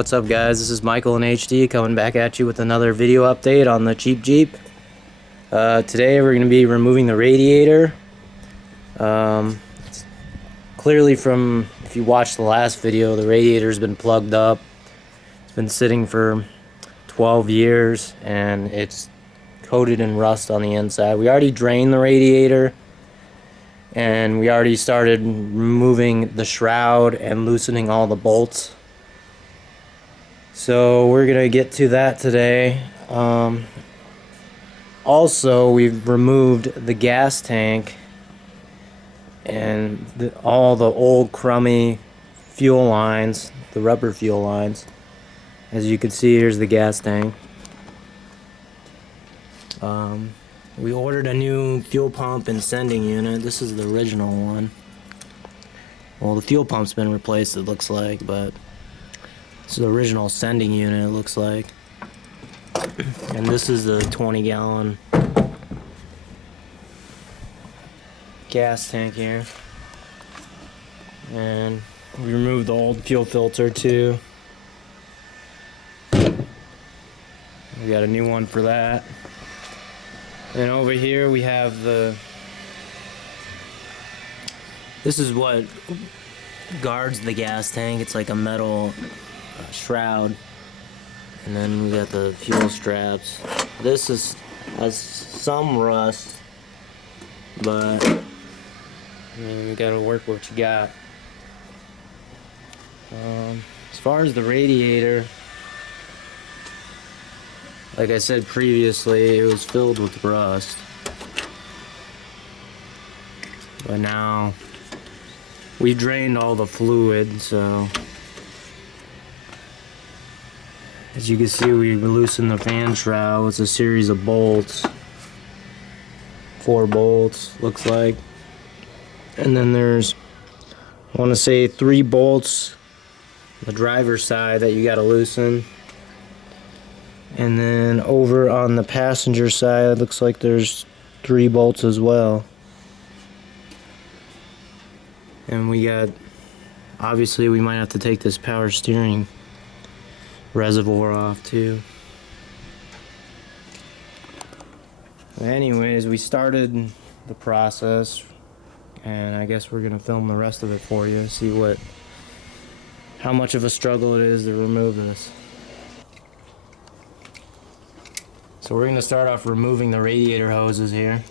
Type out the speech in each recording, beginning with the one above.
What's up guys, this is Michael in HD coming back at you with another video update on the cheap Jeep. Today we're going to be removing the radiator. Clearly from, if you watched the last video, the radiator's been plugged up. It's been sitting for 12 years and it's coated in rust on the inside. We already drained the radiator and we already started removing the shroud and loosening all the bolts. So we're gonna get to that today. Also, we've removed the gas tank and all the old crummy fuel lines, the rubber fuel lines. As you can see, here's the gas tank. We ordered a new fuel pump and sending unit. This is the original one. Well, the fuel pump's been replaced, it looks like, but this is the original sending unit, it looks like. And this is the 20-gallon gas tank here. And we removed the old fuel filter too. We got a new one for that. And over here we have this is what guards the gas tank. It's like a metal shroud, and then we got the fuel straps. This has some rust, but I mean, you gotta work what you got. As far as the radiator, like I said previously, it was filled with rust, but now we drained all the fluid, so as you can see, we loosened the fan shroud. It's a series of bolts. 4 bolts, looks like. And then there's, I want to say, 3 bolts on the driver's side that you got to loosen. And then over on the passenger side, it looks like there's 3 bolts as well. And we got, obviously we might have to take this power steering reservoir off too. Anyways, we started the process, and I guess we're gonna film the rest of it for you, see how much of a struggle it is to remove this. So we're gonna start off removing the radiator hoses here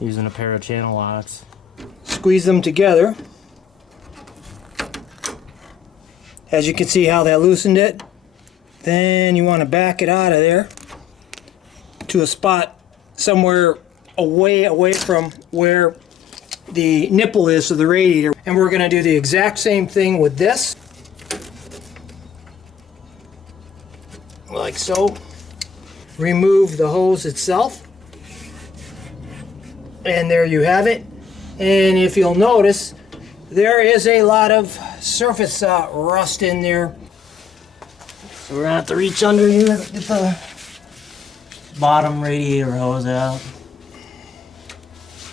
using a pair of channel locks. Squeeze them together. As you can see how that loosened it. Then you want to back it out of there to a spot somewhere away from where the nipple is of the radiator. And we're going to do the exact same thing with this. Like so. Remove the hose itself. And there you have it. And if you'll notice, there is a lot of surface rust in there. So we're gonna have to reach under here to get the bottom radiator hose out.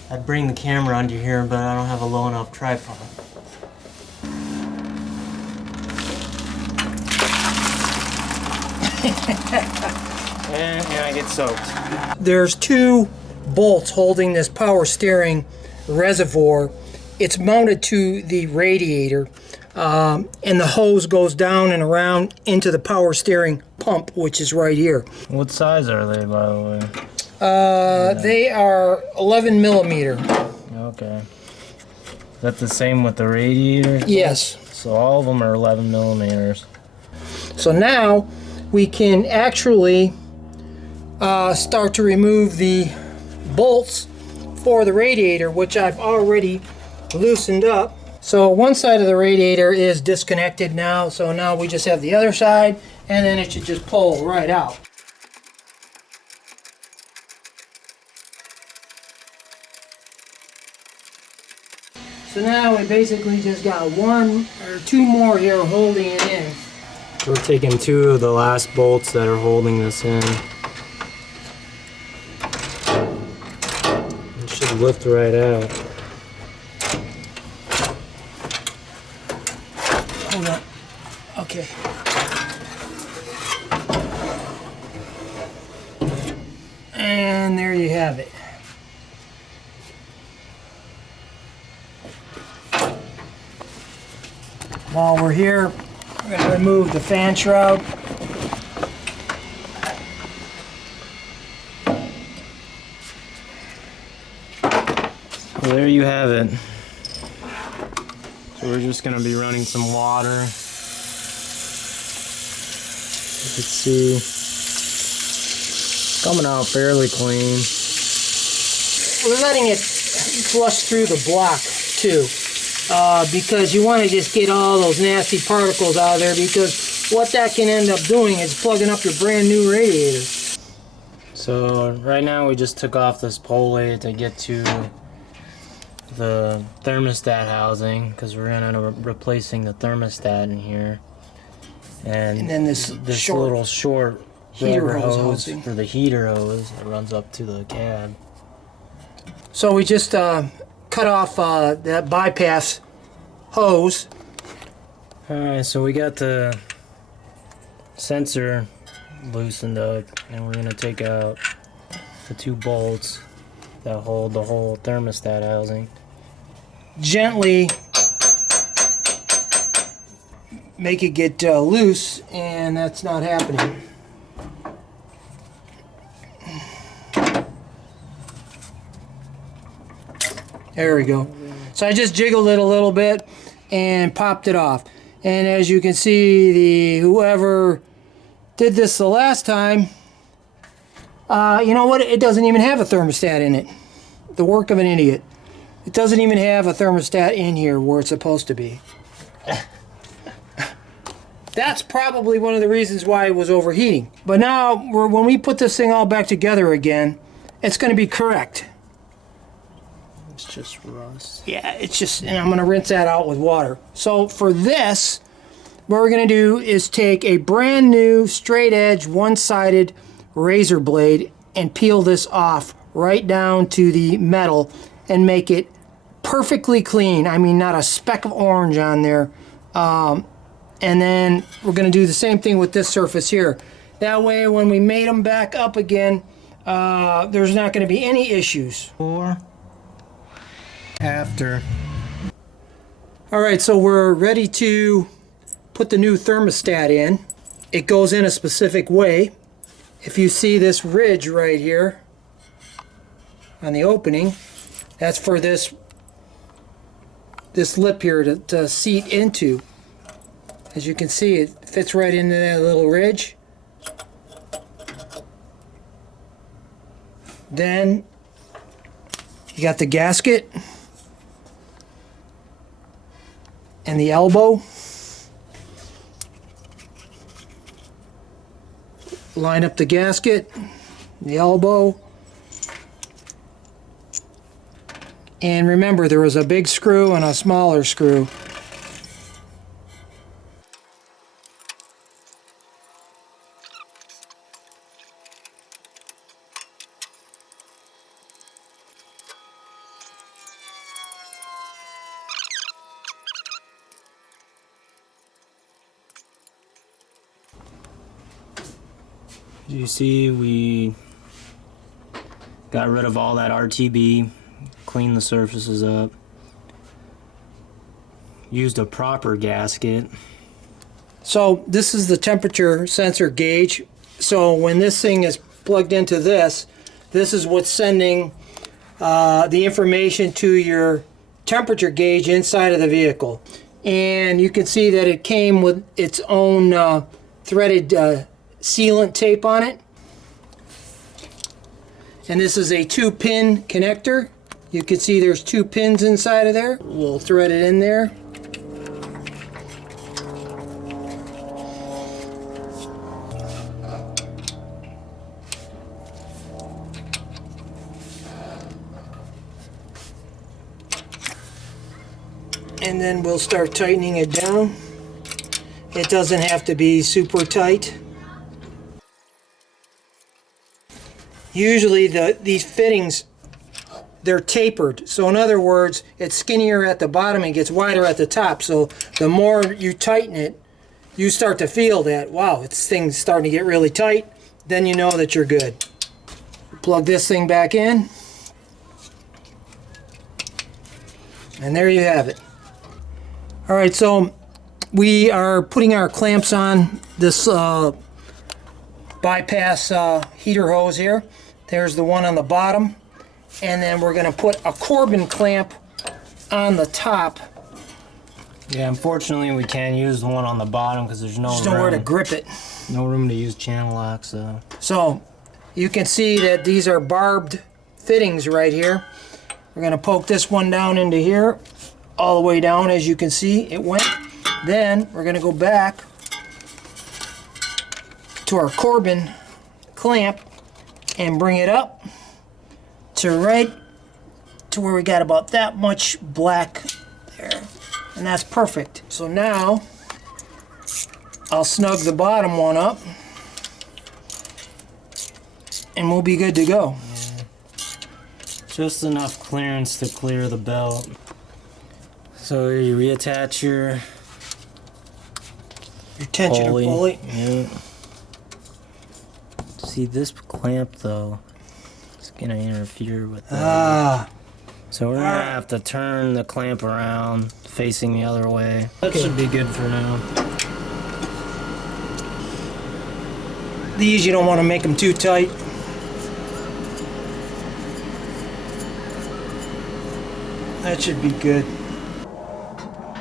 I'd bring the camera under here, but I don't have a low enough tripod. And I get soaked. There's 2 bolts holding this power steering reservoir. It's mounted to the radiator, and the hose goes down and around into the power steering pump, which is right here. What size are they, by the way? They are 11 millimeter. Okay. Is that the same with the radiator? Yes. So all of them are 11 millimeters. So now we can actually start to remove the bolts for the radiator, which I've already loosened up. So one side of the radiator is disconnected now, so now we just have the other side, and then it should just pull right out. So now we basically just got 1 or 2 more here holding it in. We're taking 2 of the last bolts that are holding this in. It should lift right out. Hold on. Okay. And there you have it. While we're here, we're going to remove the fan shroud. Well, there you have it. So we're just going to be running some water. You can see it's coming out fairly clean. We're letting it flush through the block too, because you want to just get all those nasty particles out of there, because what that can end up doing is plugging up your brand new radiator. So right now we just took off this pulley to get to the thermostat housing, because we're going to end up replacing the thermostat in here. And then this little short heater rubber hose hose housing for the heater hose that runs up to the cab. So we just cut off that bypass hose. Alright, so we got the sensor loosened up, and we're going to take out the 2 bolts that hold the whole thermostat housing. Gently make it get loose, and that's not happening. There we go. So I just jiggled it a little bit and popped it off. And as you can see, whoever did this the last time, you know what? It doesn't even have a thermostat in it. The work of an idiot. It doesn't even have a thermostat in here where it's supposed to be. That's probably one of the reasons why it was overheating. But now, when we put this thing all back together again, it's going to be correct. It's just rust. Yeah, it's just, and I'm going to rinse that out with water. So for this, what we're going to do is take a brand new straight edge, one-sided razor blade and peel this off right down to the metal and make it perfectly clean. I mean, not a speck of orange on there. And then we're going to do the same thing with this surface here. That way, when we mate them back up again, there's not going to be any issues. Or after. All right, so we're ready to put the new thermostat in. It goes in a specific way. If you see this ridge right here on the opening, that's for this lip here to seat into. As you can see, it fits right into that little ridge. Then you got the gasket and the elbow. Line up the gasket, the elbow. And remember, there was a big screw and a smaller screw. You see, we got rid of all that RTB, cleaned the surfaces up, used a proper gasket. So this is the temperature sensor gauge. So when this thing is plugged into this is what's sending the information to your temperature gauge inside of the vehicle. And you can see that it came with its own threaded sealant tape on it. And this is a 2-pin connector. You can see there's 2 pins inside of there. We'll thread it in there. And then we'll start tightening it down. It doesn't have to be super tight. Usually these fittings, they're tapered. So in other words, it's skinnier at the bottom and gets wider at the top. So the more you tighten it, you start to feel that, wow, this thing's starting to get really tight, then you know that you're good. Plug this thing back in. And there you have it. All right, so we are putting our clamps on this bypass heater hose here. There's the one on the bottom. And then we're going to put a Corbin clamp on the top. Yeah, unfortunately we can't use the one on the bottom because there's There's nowhere to grip it. No room to use channel lock, so. So you can see that these are barbed fittings right here. We're going to poke this one down into here, all the way down. As you can see, it went. Then we're going to go back to our Corbin clamp and bring it up to right to where we got about that much black there. And that's perfect. So now I'll snug the bottom one up and we'll be good to go. Yeah. Just enough clearance to clear the belt. So you reattach your tension pulley. Yeah. See, this clamp though, it's gonna interfere with that. So we're gonna have to turn the clamp around, facing the other way. That should be good for now. These, you don't want to make them too tight. That should be good.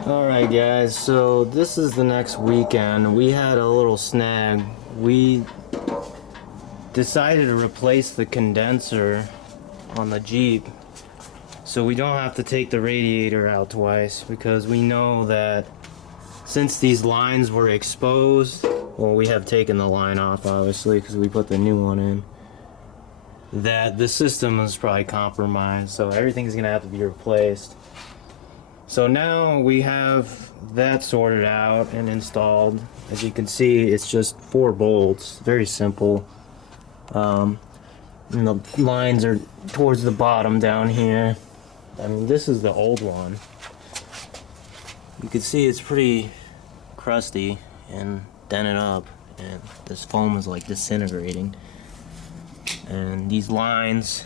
Alright guys, so this is the next weekend. We had a little snag. We decided to replace the condenser on the Jeep so we don't have to take the radiator out twice, because we know that since these lines were exposed, well, we have taken the line off obviously because we put the new one in, that the system is probably compromised, so everything's gonna have to be replaced. So now we have that sorted out and installed. As you can see, it's just 4 bolts, very simple. And the lines are towards the bottom down here. I mean, this is the old one. You can see it's pretty crusty and dented up, and this foam is like disintegrating. And these lines,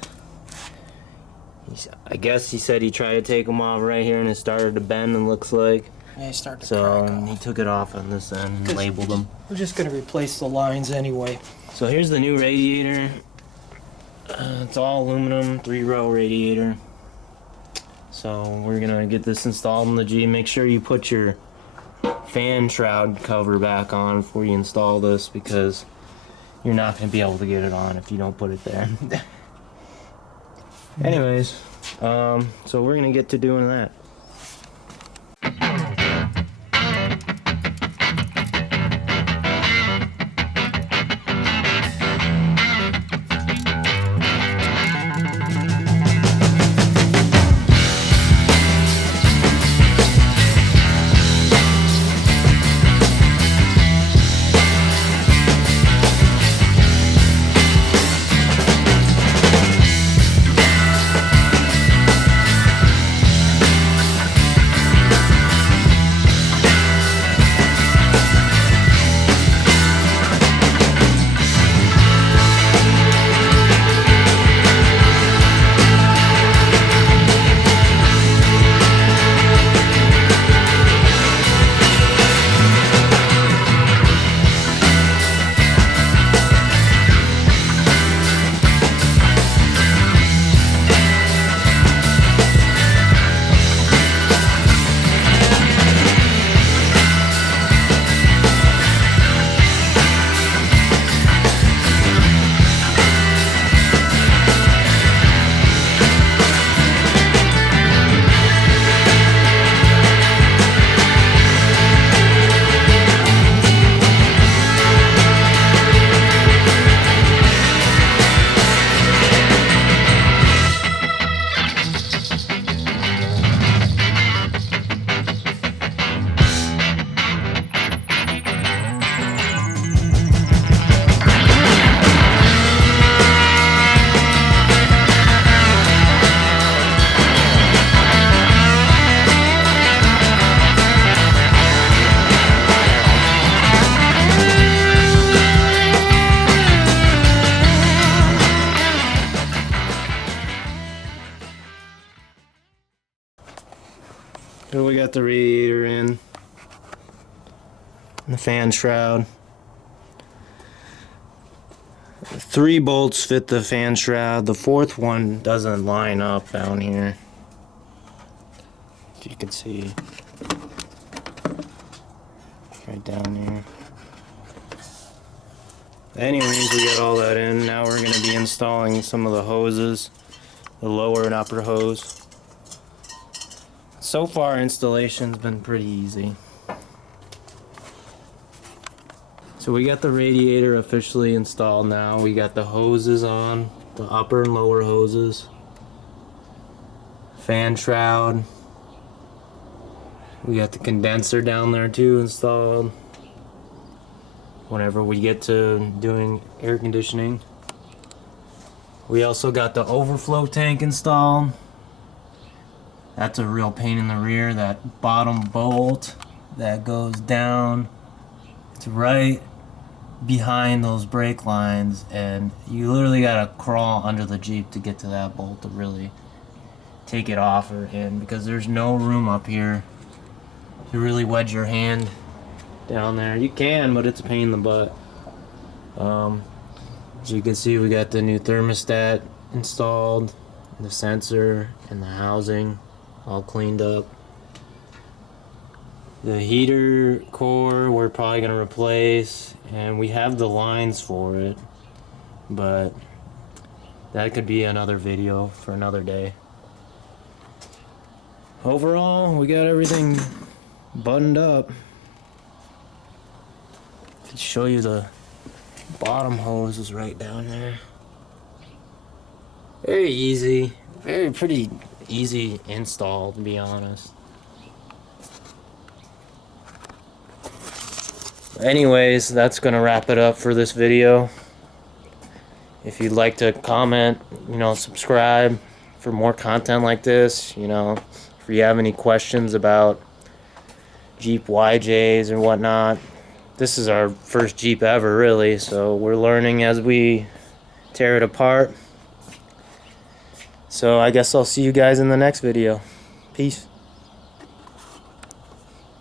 I guess he said he tried to take them off right here and it started to bend, and looks like. Yeah, start to So crack off. he took it off on this end and labeled them. We're just going to replace the lines anyway. So here's the new radiator. It's all aluminum, 3-row radiator. So we're gonna get this installed in the G. Make sure you put your fan shroud cover back on before you install this, because you're not gonna be able to get it on if you don't put it there. Anyways, so we're gonna get to doing that. So we got the radiator in, the fan shroud. 3 bolts fit the fan shroud. The 4th one doesn't line up down here. As you can see, right down here. Anyways, we got all that in. Now we're going to be installing some of the hoses, the lower and upper hose. So far, installation's been pretty easy. So we got the radiator officially installed now. We got the hoses on, the upper and lower hoses. Fan shroud. We got the condenser down there too installed. Whenever we get to doing air conditioning. We also got the overflow tank installed. That's a real pain in the rear, that bottom bolt that goes down to right behind those brake lines, and you literally gotta crawl under the Jeep to get to that bolt to really take it off or in, because there's no room up here to really wedge your hand down there. You can, but it's a pain in the butt. As you can see, we got the new thermostat installed, the sensor and the housing all cleaned up. The heater core we're probably gonna replace, and we have the lines for it, but that could be another video for another day. Overall, we got everything buttoned up. Could show you the bottom hose is right down there. Very easy, pretty easy install, to be honest. Anyways, that's gonna wrap it up for this video. If you'd like to comment, subscribe for more content like this. If you have any questions about Jeep YJs or whatnot. This is our first Jeep ever, really, so we're learning as we tear it apart. So I guess I'll see you guys in the next video. Peace.